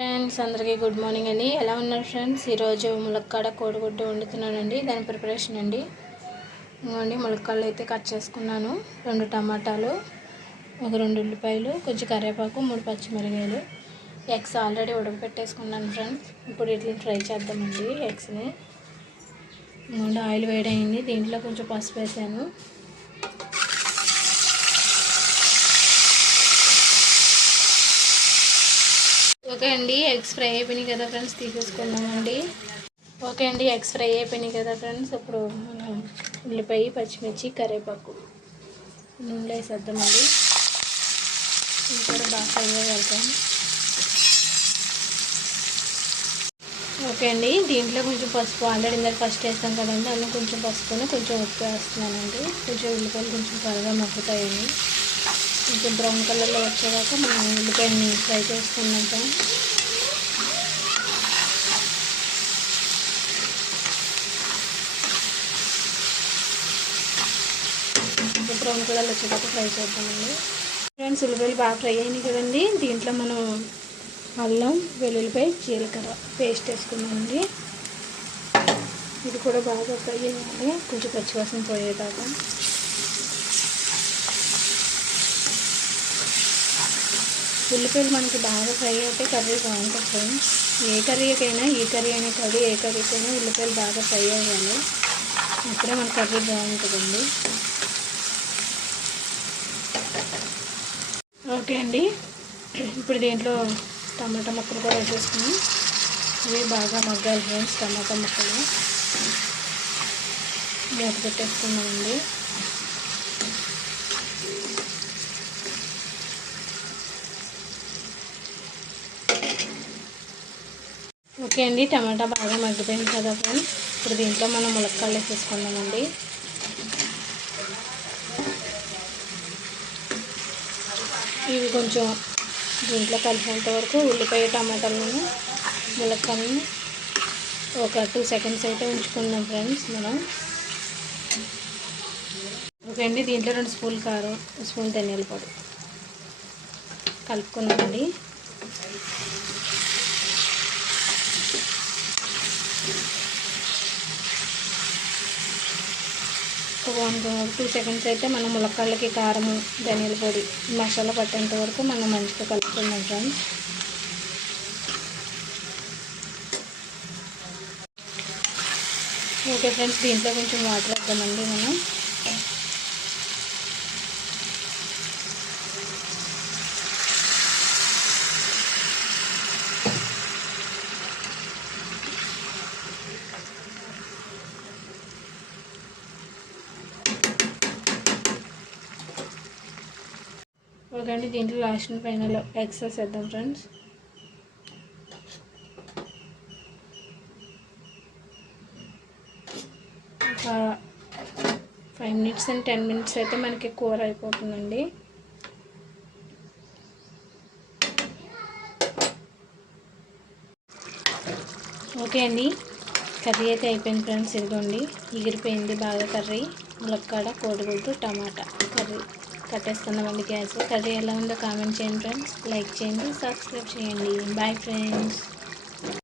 Friends అందరికీ good morning అండి. ఎలా ఉన్నారు ఫ్రెండ్స్? ఈరోజు ములక్కాడ కోడిగుడ్డు వండుతున్నానండి. దాని ప్రిపరేషన్ అండి. ఇంకోండి ములక్కాడలు అయితే కట్ చేసుకున్నాను. 2 టమాటాలు, ఒక 2 ఉల్లిపాయలు, కొంచెం కరివేపాకు, 3 పచ్చిమిరపకాయలు, ఎగ్స్ ఆల్రెడీ ఉడకపెట్టేసుకున్నాను ఫ్రెండ్స్. ఇప్పుడు వీటిని ఫ్రై చేద్దామండి ఎగ్స్ని. ఇంకోండి ఆయిల్ వేడైంది. దీంట్లో కొంచెం పసుపు వేసాను. ఓకే అండి, ఎగ్స్ ఫ్రై అయిపోయినాయి కదా ఫ్రెండ్స్, తీసేసుకుందామండి. ఓకే అండి, ఎగ్స్ ఫ్రై అయిపోయినాయి కదా ఫ్రెండ్స్. ఇప్పుడు మనం ఉల్లిపాయ, పచ్చిమిర్చి, కరివేపాకు నూనెలో వేసేద్దామండి. ఇది కూడా బాగా ఫ్రై అయ్యాక ఓకే అండి, దీంట్లో కొంచెం పసుపు ఆల్రెడీ ఇందాక ఫస్ట్ వేస్తాం కదండి, అందులో కొంచెం పసుపుని కొంచెం ఉప్పు వేస్తున్నానండి. కొంచెం ఉల్లిపాయలు కొంచెం త్వరగా మగ్గుతాయండి. కొంచెం బ్రౌన్ కలర్లో వచ్చేదాకా మనం ఉల్లిపాయని ఫ్రై చేసుకున్నాం. బ్రౌన్ కలర్లో వచ్చేదాకా ఫ్రై చేద్దామండి. ఫ్రెండ్స్ ఉల్లిపాయలు బాగా ఫ్రై అయినాయి కదండి. దీంట్లో మనం అల్లం, వెల్లుల్లిపాయ, జీలకర్ర పేస్ట్ వేసుకున్నామండి. ఇది కూడా బాగా ఫ్రై అయ్యాలి, కొంచెం పచ్చివాసన పోయేదాకా. ఉల్లిపాయలు మనకి బాగా ఫ్రై అయితే కర్రీ బాగుంటుంది ఫ్రెండ్స్. ఏ కర్రీకైనా, ఈ కర్రీ అనే కాదు, ఏ కర్రీకైనా ఉల్లిపాయలు బాగా ఫ్రై అవ్వాలి, అప్పుడే మన కర్రీ బాగుంటుందండి. ఓకే అండి, ఇప్పుడు దీంట్లో టమాటా ముక్కలు కూడా వేసేసుకుని ఇవి బాగా మగ్గాలి ఫ్రెండ్స్. టమాటా ముక్కలు మూత పెట్టేసుకున్నామండి. ఓకే అండి, టమాటా బాగా మగ్గిపోయింది కదా ఫ్రెండ్స్. ఇప్పుడు దీంట్లో మనం ములక్కాడలు వేసేసుకుందామండి. ఇవి కొంచెం దీంట్లో కలిసినంత వరకు ఉల్లిపాయ, టమాటాలను, ములక్కాడలను ఒక 2 సెకండ్స్ అయితే ఉంచుకుందాం ఫ్రెండ్స్ మనం. ఓకే అండి, దీంట్లో 2 స్పూన్లు కారం, 1 స్పూన్ ధనియాల పొడి కలుపుకుందామండి. ఒక 2 సెకండ్స్ అయితే మనం ములక్కాడలకి కారము, ధనియాల పొడి, మసాలా పట్టేంత వరకు మనం మంచిగా కలుపుకుందాం ఫ్రెండ్స్. ఓకే ఫ్రెండ్స్, దీంట్లో కొంచెం వాటర్ వేద్దామండి మనం. ఓకే అండి, దీంట్లో లాస్ట్ ఫైనల్ ఎగ్స్ వేద్దాం ఫ్రెండ్స్. ఒక 5 మినిట్స్ అండ్ 10 మినిట్స్ అయితే మనకి కూర అయిపోతుందండి. ఓకే అండి, కర్రీ అయితే అయిపోయింది ఫ్రెండ్స్. ఇదిగోండి ఎగిరిపోయింది బాగా కర్రీ. ములక్కాడ కోడిగుడ్డు టమాటా కర్రీ కట్టేసుకుందామండి గ్యాస్. కర్రీ ఎలా ఉందో కామెంట్ చేయండి ఫ్రెండ్స్, లైక్ చేయండి, సబ్స్క్రైబ్ చేయండి. Bye friends.